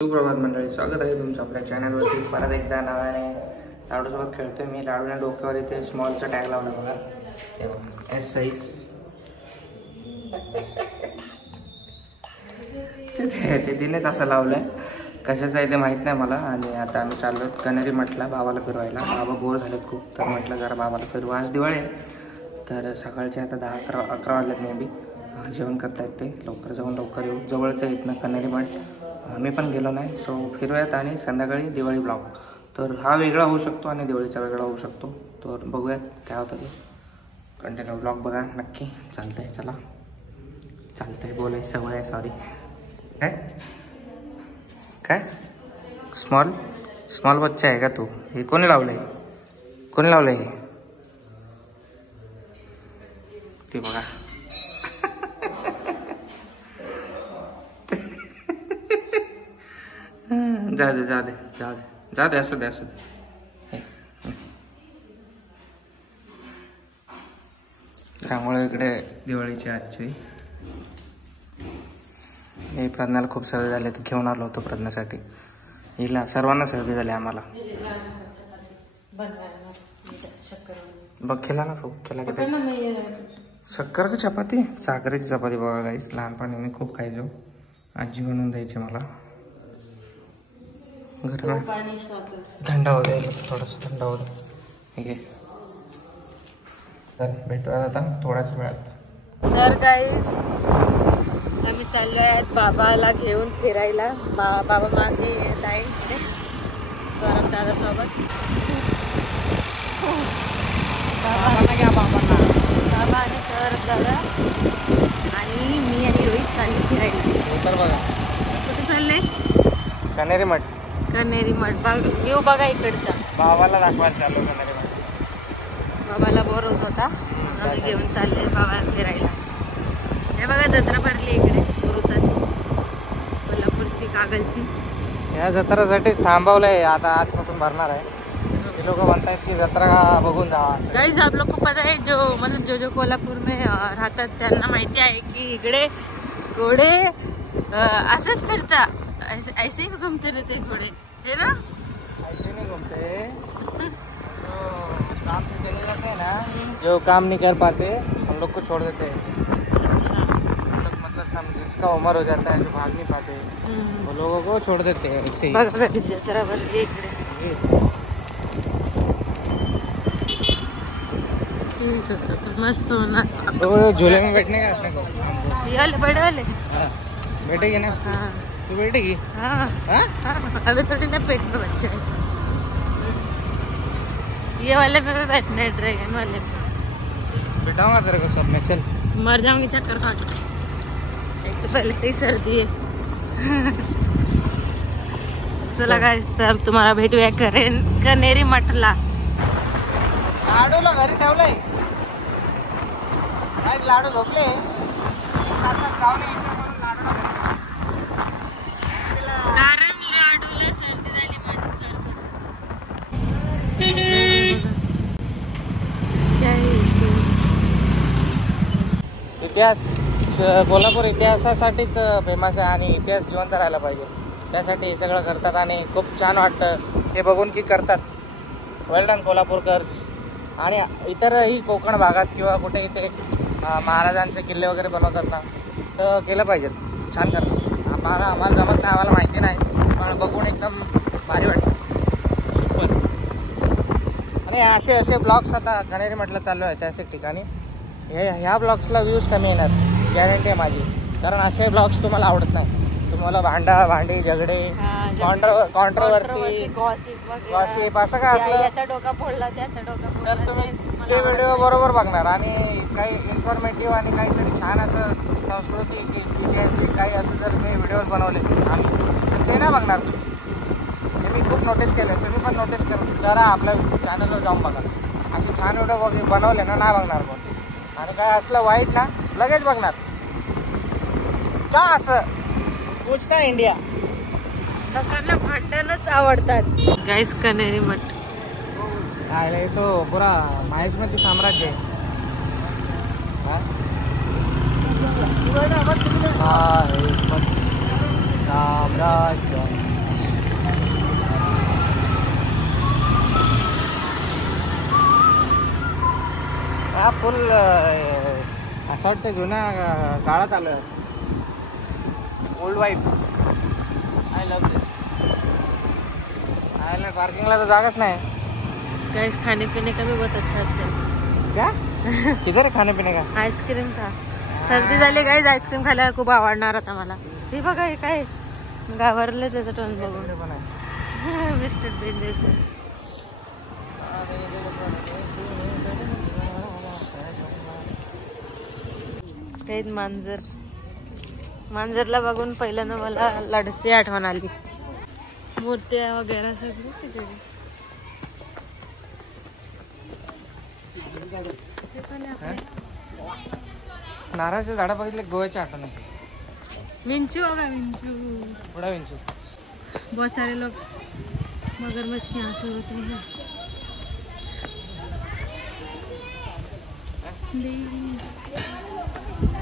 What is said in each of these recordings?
सुप्रभात मंडळी, स्वागत आहे तुमचं आपल्या चॅनलवरती परत एकदा नव्याने लाडूसोबत खेळतोय मी. लाडूने डोक्यावर इथे स्मॉलचा टॅग लावला बघा, एस साईज. ते तिनेच असं लावलंय, कशाचं आहे ते माहीत नाही मला. आणि आता आम्ही चाललो कनेरी मठला बाबाला फिरवायला. बाबा बोर झालेत खूप, तर म्हटलं जरा बाबाला फिरवा. आज दिवाळी आहे, तर सकाळचे आता 10-11 वाजलेत मे बी. जेवण करतायत ते, लवकर जाऊन लवकर येऊ. जवळचं आहे इथनं कनेरी मठ, मी पण गेलो नाही. सो फिरूयात आणि संध्याकाळी दिवाळी ब्लॉग. तर हा वेगळा होऊ शकतो आणि दिवाळीचा वेगळा होऊ शकतो, तर बघूयात काय होतं ते. कंटिन्यू ब्लॉग बघा नक्की. चालतंय, चला. चालतंय, बोलायची सवय आहे. सॉरी. काय स्मॉल बच्चा आहे का तू? हे कोणी लावलंय? कोणी लावलंय हे? ते बघा. जाऊ दे असू दे. त्यामुळे इकडे दिवाळीची आजची हे प्रज्ञाला खूप सर्दी झाली, तर घेऊन आलो होतो प्रज्ञासाठी. हिला सर्वांना सर्दी झाली आम्हाला. बघ खेळा ना, खेळा किती. शक्कर का चपाती? साखरेची चपाती बघा गाईस. लहानपणी मी खूप खायचो, आजी बनवून द्यायची मला. घर में थंडा हो जाए, थोडंसं थंड हो दे. ठीक आहे, तर भेटूया आता थोड्याच वेळात. तर गाईस आम्ही चाललो आहेत बाबाला घेऊन फिरायला. बाबा मागे येत आहे स्वरम दादासोबत. बाबा आणि स्वरम दादा आणि मी आणि रोहित चालली फिरायला. तर बघा कुठे चालले? कनेरी मठ. कनेरी मठ व्ह्यू बघा इकडचा. बाबाला दाखवायला चाललो कनेरी मठ. बाबाला बोर होत होता, आम्ही घेऊन चालले बाबाला फिरायला. हे बघा जत्रा भरली इकडे गुरुचाची, कोल्हापूरची, कागलची. या जत्रासाठीच थांबवलंय, आता आजपासून भरणार आहे. ते लोक म्हणतायत की जत्रा बघून जावा. गाइस आप लोग को पता है, जो कोल्हापूर में राहतात त्यांना माहिती आहे की इकडे घोडे असंच फिरता, ऐसे ही घूमते रहते घोड़े, है ना? ऐसे नहीं घूमते, काम से चले जाते हैं ना, जो काम नहीं कर पाते हम लोग को छोड़ देते हैं. अच्छा, मतलब जिसका उम्र हो जाता है, जो भाग नहीं पाते, वो लोगों को छोड़ देते हैं. ऐसे ही बघा जत्रा भरली इकडे. मस्त होना. तो झूले में बैठने का असं को ये वाले बड़े वाले. हाँ, बैठेगी ना? हाँ तू बैठेगी? हाँ हाँ, अभी थोड़ी ना पेट में बच्चे. ये वाले पे बैठना है, ड्रैगन वाले पे बिठाऊंगा तेरे को सब में. चल, मर जाऊंगी चक्कर खा के, एक तो पहले से ही सर्दी है. चला गाइस, तर तुम्हाला भेटूया कनेरी मठला. लाडूला घरी ठेवलंय. लाडू झोपले, जाऊन कारण लाडूला सर्दी झाली, माझी सर्दी. इतिहास, कोल्हापूर इतिहासासाठीच फेमस आहे आणि इतिहास जिवंत राहायला पाहिजे, त्यासाठी हे सगळं करतात आणि खूप छान वाटतं हे बघून की करतात. वेल डन कोल्हापूरकर्स. आणि इतरही कोकण भागात किंवा कुठे इथे महाराजांचे किल्ले वगैरे बनवतात ना, तर केलं पाहिजे. छान करतात. आम्हाला जमत नाही, आम्हाला माहिती नाही, पण बघून एकदम भारी वाटतं. सुपर. आणि असे ब्लॉग्स आता कनेरी मठला चाललो आहे त्या ठिकाणी. ह्या ब्लॉग्सला व्ह्यूज कमी येणार, गॅरंटी आहे माझी. कारण असे ब्लॉग्स तुम्हाला आवडत नाही. तुम्हाला भांडी झगडे, कॉन्ट्रोवर्सी, गॉसिप असं काय असलं तर तुम्ही ते व्हिडिओ बरोबर बघणार. आणि काही इन्फॉर्मेटिव्ह आणि काहीतरी छान असं सांस्कृतिक, ऐतिहासिक काही असं जर मी व्हिडिओ बनवले आम्ही, तर ते नाही बघणार तुम्ही. हे मी खूप नोटीस केलं, तुम्ही पण नोटीस करा. आपल्या चॅनलवर जाऊन बघा. असे छान व्हिडिओ बनवले ना, नाही बघणार कोण. आणि काय असलं वाईट ना, लगेच बघणार. का असं पूछना इंडिया. लोकांना भांडणच आवडतात. गाइस कनेरी मठ आहे तो पुरा माहितमध्ये साम्राज्य आहे. साम्राज्य हा फुल असं वाटतं जुन्या काळात आलं. Old wife. आय लव्ह दिस. आयला पार्किंगला तर जागाच नाही. गाइस खाने पीने का भी बहुत अच्छा अच्छा. क्या किधर आहे खाणे पिणे का? आईस्क्रीम का सर्दी झाली गाईज. आईस्क्रीम खायला खूप आवडणार आता मला. हे बघा हे काय घाबरलं त्याचं टोन बघून. पण आहे मिस्टर बेंडेचं. काही मांजर. मांजरला बघून पहिल्यांदा मला लाडूची आठवण आली. मूर्त्या वगैरे सगळं तिकडे. नारळाचे झाडं बघितले गोव्याच्या आठवण. विंचू होगा विंचू. बड़ा विंचू. बहुत सारे लोग मगरमच्छ के आंसू होते हैं.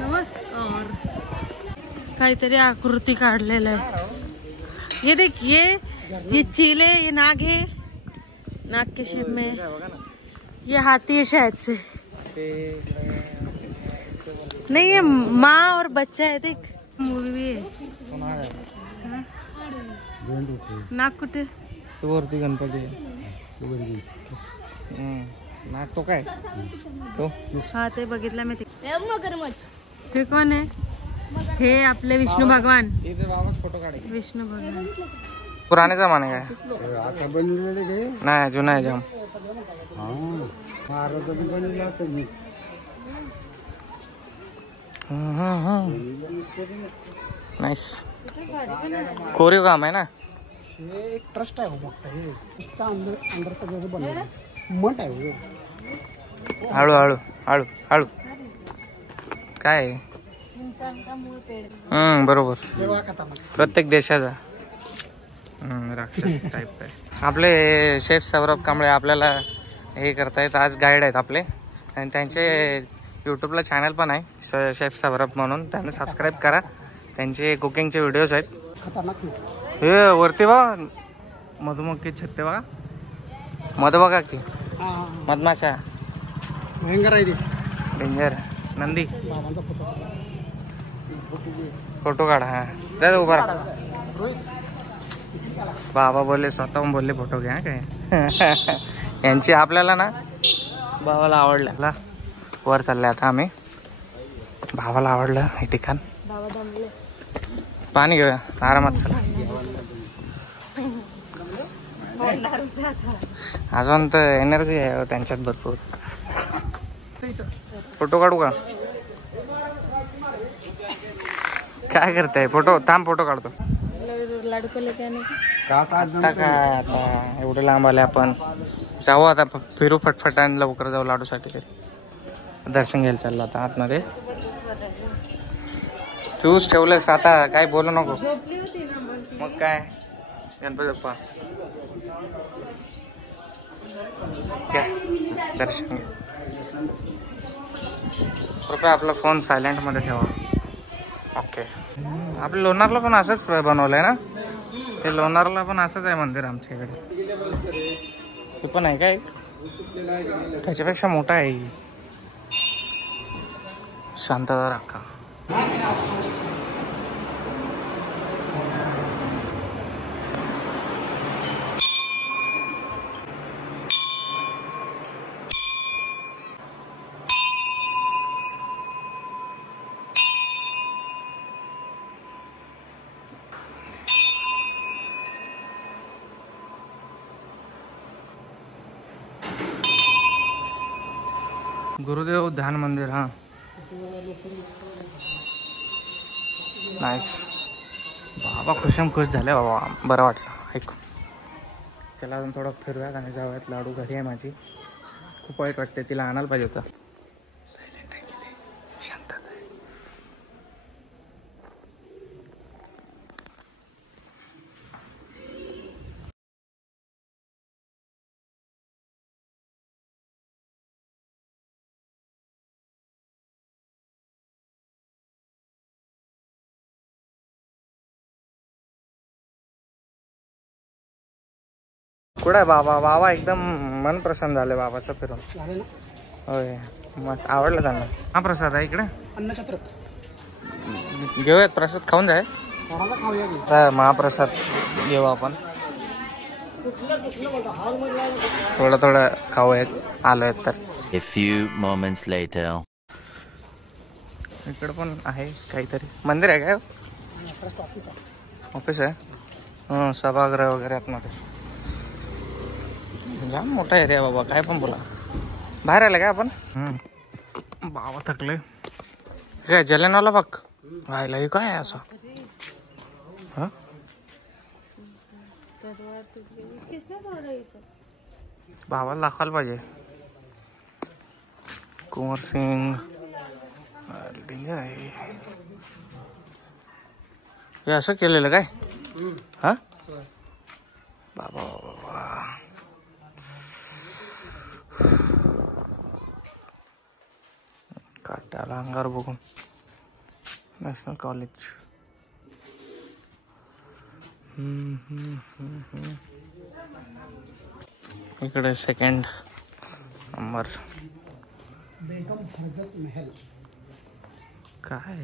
नमस्कार. काहीतरी आकृती काढलेलं आहे. ये देखिए ये चीले ये नाग है. नाग के शेप में. ये हाथी है शायद से. नहीं ये माँ और बच्चा है. देख मूवी भी है. नाग कुठे? तो वरती गणपती. नाग तो काय तो? हा ते बघितलं मी. हे कोण आहे? हे आपले विष्णू भगवान. फोटो काढे. विष्णू भगवान पुराने जमाने काय आता बनलेले नाही जुना आहे जाम. महाराजांनी बनलेलं असेल. नाईस. कोरीव काम आहे ना. हे एक ट्रस्ट आहे मोठा. हे ट्रस्टच्या अंडर सगळं बनवलं मठ आहे. हळू हळू हळू हळू काय. बरोबर. प्रत्येक देशाचा राक्षस टाईप आहे. आपले शेफ सौरभ कांबळे आपल्याला हे करतायत. आज गाईड आहेत आपले आणि त्यांचे यूट्यूबला चॅनल पण आहे शेफ सौरभ म्हणून. त्यांना सबस्क्राईब करा. त्यांचे कुकिंगचे व्हिडिओज आहेत. हे वरती बघा मधुमक्खी छत्ते बघा. मध बघा की मधमाशा. भयंकर आहे ते. डेंजर. नंदी. बाबांचा फोटो काढा. हा दादा उभा राहा. बाबा बोलले स्वतःहून बोलले फोटो घ्या काय. यांची आपल्याला ना भावाला आवडलं. वर चालले आता आम्ही. भावाला आवडलं हे ठिकाण. पाणी घेऊया आरामात. चला अजून तर एनर्जी आहे त्यांच्यात भरपूर. फोटो काढू का? काय करताय? फोटो थांब फोटो काढतो. आता काय आता एवढे लांब आले आपण. जाऊ आता फिरू फटफट आणि लवकर जाऊ लाडूसाठी. दर्शन घ्यायला चाललं आता आतमध्ये. तूच ठेवलंस आता काय बोलू नको. मग काय गणपती बाप्पा घ्या दर्शन घ्या. कृपया आपला फोन सायलेंट मध्ये ठेवा. ओके. आपल्या लोणारला पण असंच बनवलंय ना. ते लोणारला पण असंच आहे मंदिर आमच्या इकडे. हे पण आहे काय त्याच्यापेक्षा मोठा आहे. शांतता राखा. गुरुदेव ध्यान मंदिर. हा नाईस. बाबा खुश झाले बाबा. बरं वाटलं ऐकू. चला अजून थोडं फिरूयात आणि जाऊयात. लाडू घरी आहे माझी. खूप वाईट वाटते. तिला आणायला पाहिजे होतं. सायलेंट आहे किती शांतता आहे. कुठं आहे बाबा? बाबा एकदम मन प्रसन्न झाले बाबाचं फिरून. होय मस्त आवडलं त्यांना. हा प्रसाद आहे इकडे, अन्नछत्र घेऊयात प्रसाद खाऊन जाय. थोडासा खाऊया की. महाप्रसाद घेऊ आपण, थोडं थोडं खाऊयात आलोय तर. A few moments later. इकडे पण आहे काहीतरी मंदिर आहे काय? ट्रस्ट ऑफिस आहे. ऑफिस आहे. सभागृह वगैरे आतमध्ये. जाम मोठा एरिया बाबा, काय पण बोला. बाहेर आलं काय आपण? बाबा थकले काय? जलियांवाला बाग व्हायला हे काय आहे असं? हा बाबाला दाखवायला पाहिजे. कुंवर सिंग डेंजर आहे हे असं केलेलं काय? हा बाबा काट्याला अंगार बघून. National college. इकडे सेकंड नंबर बेगम हजरत महल. काय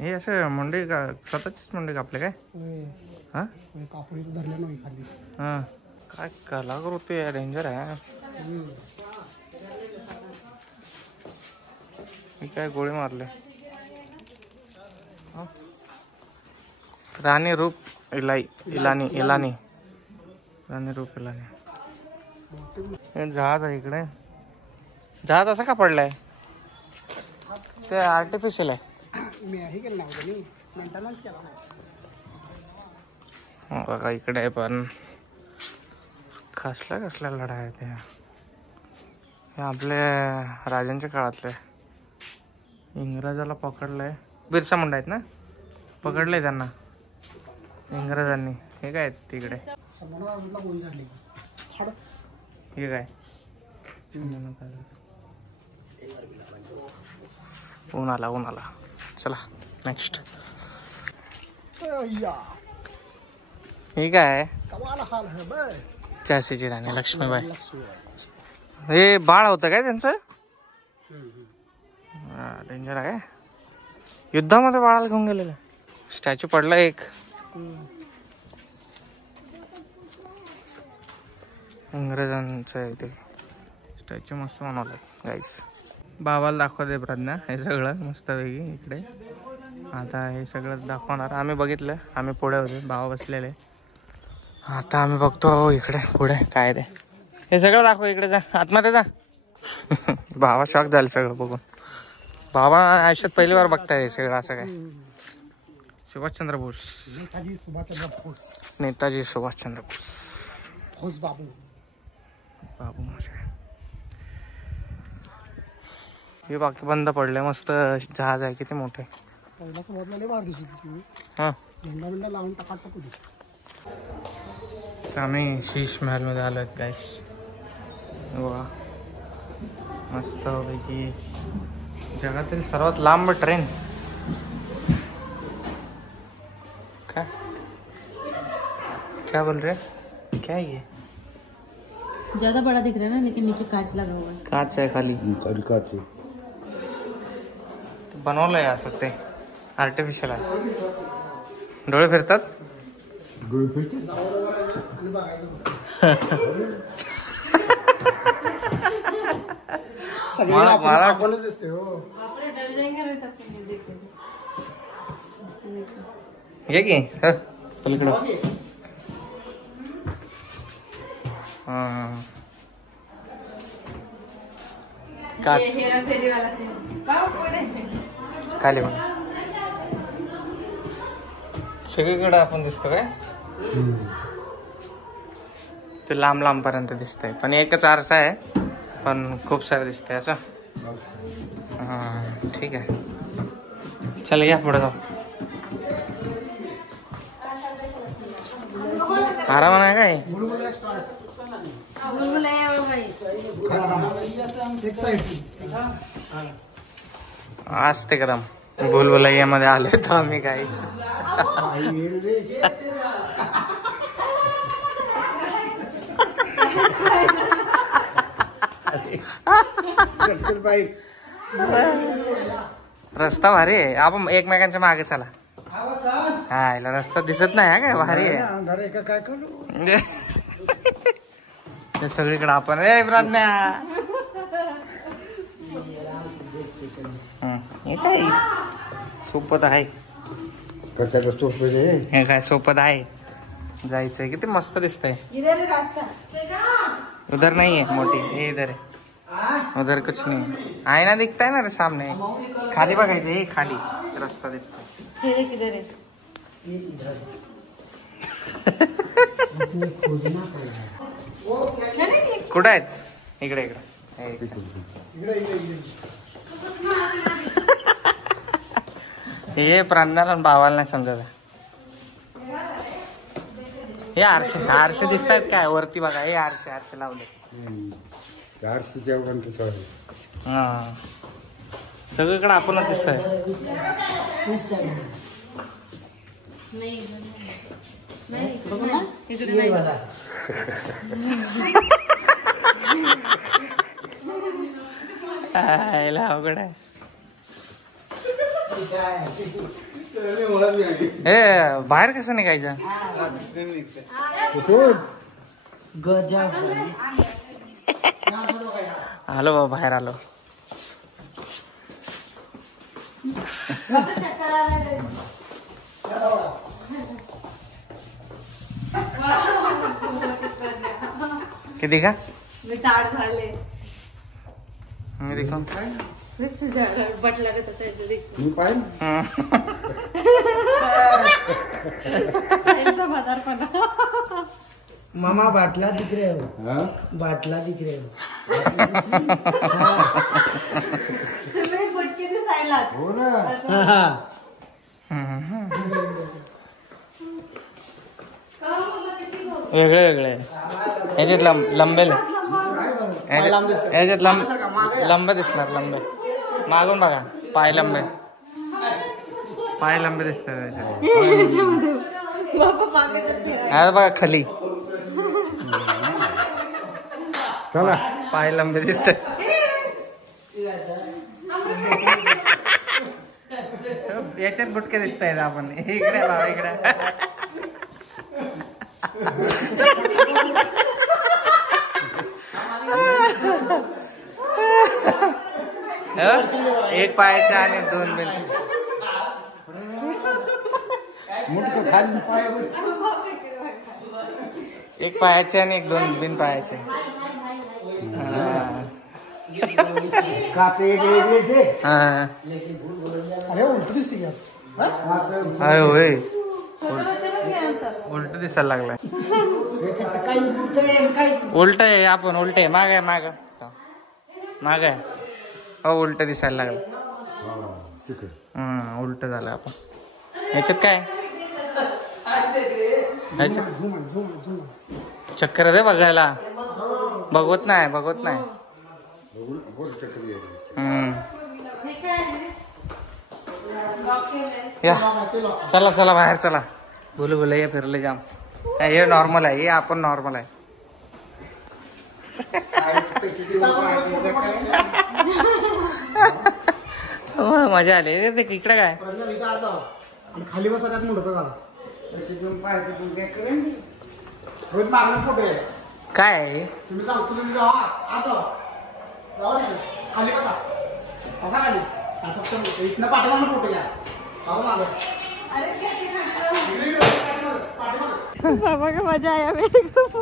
हे असं मंडई का? स्वतःचीच मंडई का आपले काय? हा कापडी धरल्या नाही खाली. हा काय कलाकृती आहे, डेंजर आहे. काय गोळी मारले. राणी रूप इलानी राणी रूप इलानी. जहाज आहे इकडे. जहाज असं का पडलाय? ते आर्टिफिशियल आहे. मी हे केलं नाही, मेंटेनन्स केला नाही. बघा इकडे पण कसल्या लढा आहे ते. हे आपल्या राजांच्या काळातले. इंग्रजाला पकडलंय. बिरसा मुंडा आहेत ना, पकडलंय त्यांना इंग्रजांनी. हे काय तिकडे? हे काय? ऊन आला. चला नेक्स्ट. हे काय? झाशीची राणी लक्ष्मीबाई. हे बाळ होतं काय त्यांचं? डेंजर आहे. युद्धामध्ये बाळाला घेऊन गेलेलं. स्टॅच्यू पडला एक. इंग्रजांचं आहे ते स्टॅच्यू. मस्त बनवलं गाईस. बाबाला दाखवते प्रज्ञा हे सगळं मस्त वेगळी इकडे. आता हे सगळं दाखवणार. आम्ही बघितलं, आम्ही पुढे होते, बाबा बसलेले. आता आम्ही बघतो इकडे पुढे काय ते. हे सगळं दाखव. इकडे जा, आतमध्ये जा. बाबा शॉक झाले सगळं बघून. बाबा आयुष्यात पहिली बार बघताय सगळं असं काय. सुभाषचंद्र बोस. नेताजी सुभाषचंद्र बोस. बाबू हे बाकी बंद पडले. मस्त जहाज आहे, किती मोठे. हा आम्ही शीश महल मध्ये आलो आहेत गाईस. वा मस्त पैकी जगातील सर्वात लांब ट्रेन. क्या बोल रहे? क्या ये? ज्यादा बड़ा दिख रहा है ना, लेकिन नीचे कांच लगा हुआ है. कांच आहे खाली. कांच बनवलंय असं ते आर्टिफिशियल आहे. डोळे फिरतात. ये की पलीकडं. काच खाली बघ. सगळीकडे आपण दिसतो काय? ते लांब पर्यंत दिसतंय, पण एकच आरसा आहे, पण खूप सारं दिसतंय असं. ठीक आहे, चल या पुढे जाऊ. आराम नाही काय? असते कदम. भूलभुलैया मध्ये आले तर आम्ही काहीच. रस्ता भारी आहे. आपण एकमेकांच्या मागे चला. हा याला रस्ता दिसत नाही. हा काय भारी आहे. काय करू ते सगळीकडे आपण ए प्रज्ञा हे काय सोपत आहे. कशाला सोपं हे काय सोपत आहे. जायचंय किती मस्त दिसतंय. उधर नहीं है मोटी, ये इधर है. उधर कुछ नहीं आहे ना. दिखता है ना रे सामने. खाली बघायचं. हे खाली रस्ता दिसतोय. कुठं आहेत. इकडे इकडे. हे प्रांताला भावाला नाही समजत. हे आरसे दिसत आहेत काय वरती बघा. हे आरसे लावले. हा सगळीकडे आपणच दिसतंय. अवघड आहे. हे बाहेर कसं निघायचं. आलो बाबा बाहेर आलो. किती का मी झाड झाले. मी देखो तुझ्या बट लागत असायचं. मी पाहिजे मामा बाटला दिख रहे हो. बाटला दिख रहे हो. तुम्ही गुटके दिसायला. हो ना. वेगळे वेगळे ह्याच्यात लंबेल. ह्याच्यात लंबे दिसणार. लंबे मागून बघा. पाय लंबे दिसतात त्याच्यात. बघा खाली चला पाय लंबे दिसतात. याच्यात गुटके दिसत आहेत. आपण इकडे बाबा इकडे. एक पायाचे आणि दोन बिन. एक पायाचे आणि एक दोन बिन पायाचे. अरे उलट दिसते. अरे होय उलट दिसायला लागलाय. उलट आहे. आपण उलट आहे. माग आहे. माग आहे. हो उलट दिसायला लागलं. उलट झालं. आपण याच्यात काय चक्कर रे बघायला. बघवत नाही. या चला बाहेर चला. बोलू ये फिरले जाम. हे नॉर्मल आहे. हे आपण नॉर्मल आहे. मजा आली. इकडे काय खाली बसा. त्यात मोठं घाला. काय आहे. तुम्ही सांगतो. तुम्ही जावा खाली बसा. बसा खाली. फक्त इथनं पाठीमागं फोटो घ्या. बाबा का मजा आया मेरे को.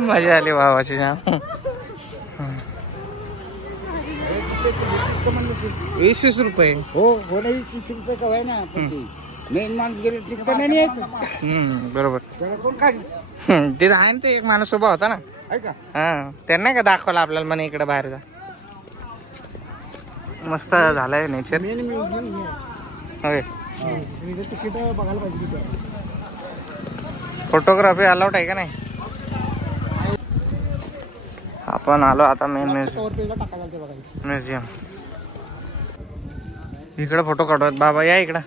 मजा आली भावाची जाम. 20 रुपये. हो हो नाही 30 रुपये का ना. मेन माणूस गेले तिकडं नाही यायचं. बरोबर. कोण काढ तिथं आहे ना. ते एक माणूस उभा होता ना. ऐका हा त्यांना का दाखवलं आपल्याला म्हणे इकडे बाहेर जा. मस्त झालंय नेचर. मेन म्युझियम होय. तिकीट बघायला पाहिजे. फोटोग्राफी अलाउड आहे का नाही. आपण आलो आता मेन म्युझियम. इकडे फोटो काढूयात. बाबा या इकडं.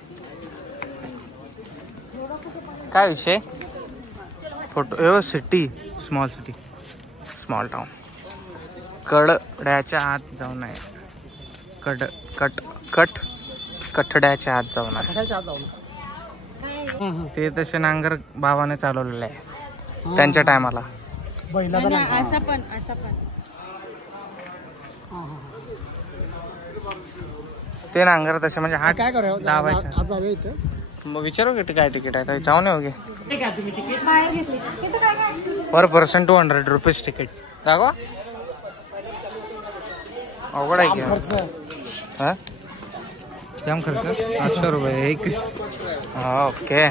काय विषय. Photo city small city, small town. कड्याच्या आत जाऊ नये. कठड्याच्या आत जाऊ नये. कठाच्या आत जाऊ ना. ते तसे नांगर भावाने चालवलेले आहे त्यांच्या टायमाला. बैलाचा नाही. असं पण हा, हा, ते नांगर तसे म्हणजे हा. हा काय करूया दाबायचा. आज जाऊया इथं. मग विचारू की काय तिकीट आहे काही जाऊ नये. बाहेर घेतली पर पर्सन 200 रुपीज तिकीट. दाखवा. अवघड आहे की खर्च हा. जाम खर्च 800 रुपये एक. ओके.